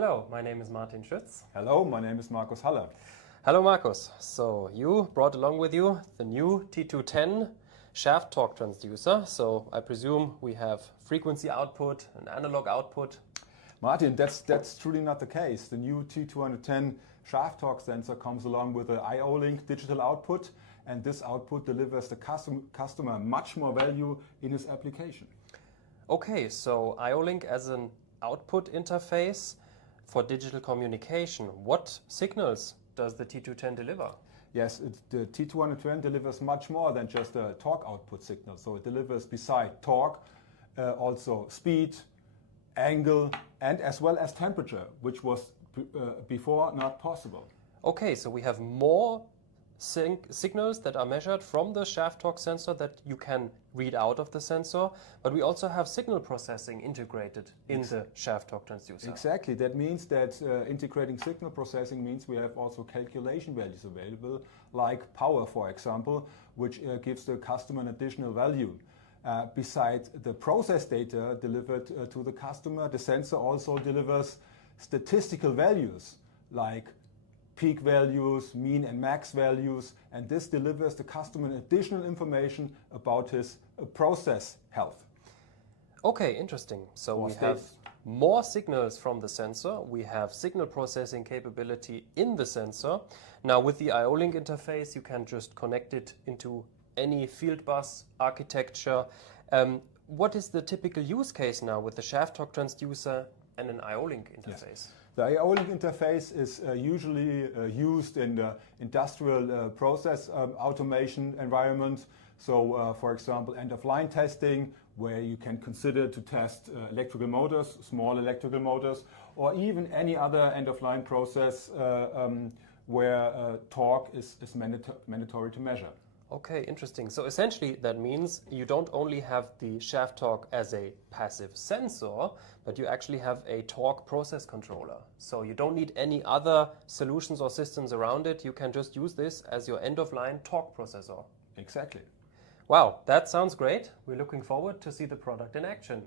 Hello, my name is Martin Schütz. Hello, my name is Markus Haller. Hello Markus. So you brought along with you the new T210 shaft torque transducer. So I presume we have frequency output and analog output. Martin, that's truly not the case. The new T210 shaft torque sensor comes along with an IO-Link digital output, and this output delivers the customer much more value in his application. Okay, so IO-Link as an output interface for digital communication. What signals does the T210 deliver? Yes, the T210 delivers much more than just a torque output signal. So it delivers, beside torque, also speed, angle, and as well as temperature, which was before not possible. Okay, so we have more signals that are measured from the shaft torque sensor that you can read out of the sensor, but we also have signal processing integrated in the shaft torque transducer. Exactly. That means that integrating signal processing means we have also calculation values available, like power, for example, which gives the customer an additional value. Besides the process data delivered to the customer, the sensor also delivers statistical values like peak values, mean and max values, and this delivers the customer additional information about his process health. Okay, interesting. So we have more signals from the sensor. We have signal processing capability in the sensor. Now with the IO-Link interface, you can just connect it into any field bus architecture. What is the typical use case now with the shaft torque transducer and an IO-Link interface? Yes. The IO-Link interface is usually used in the industrial process automation environment. So, for example, end-of-line testing, where you can consider to test electrical motors, small electrical motors, or even any other end-of-line process where torque is mandatory to measure. Okay, interesting. So essentially that means you don't only have the shaft torque as a passive sensor, but you actually have a torque process controller. So you don't need any other solutions or systems around it. You can just use this as your end-of-line torque processor. Exactly. Wow, that sounds great. We're looking forward to see the product in action.